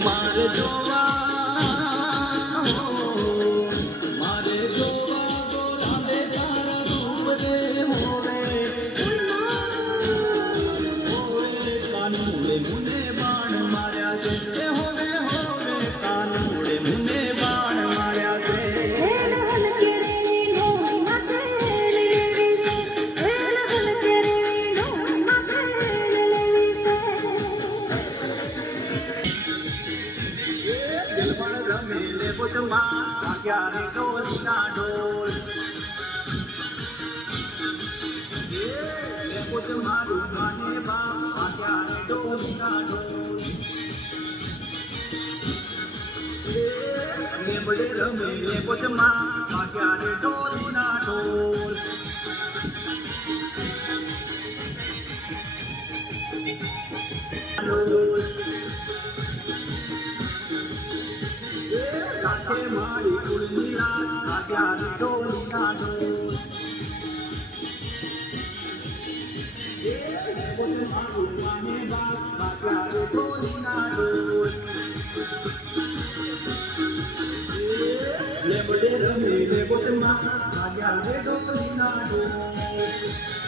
મારે જોવા ગોરાને તારા રૂપ રે હોવે કાનુડે મુને બાણ માર્યા છે હોવે હોવે કાનુડે મુને બાણ માર્યા છે રમેલે બુટમાં ક્યારે ડોલીના ડોલ બુટમાં રૂમાને બા ક્યારે ડોલીના ડોલ લેબડે રમેલે બુટમાં ક્યારે ડોલીના ડોલ મારી કુળની રાત ક્યારે ડોલીના ડોલ મારું માને બા ક્યારે ડોલીના ડોલ લેબડે રમે લેબડમાં ક્યારે ડોલીના ડોલ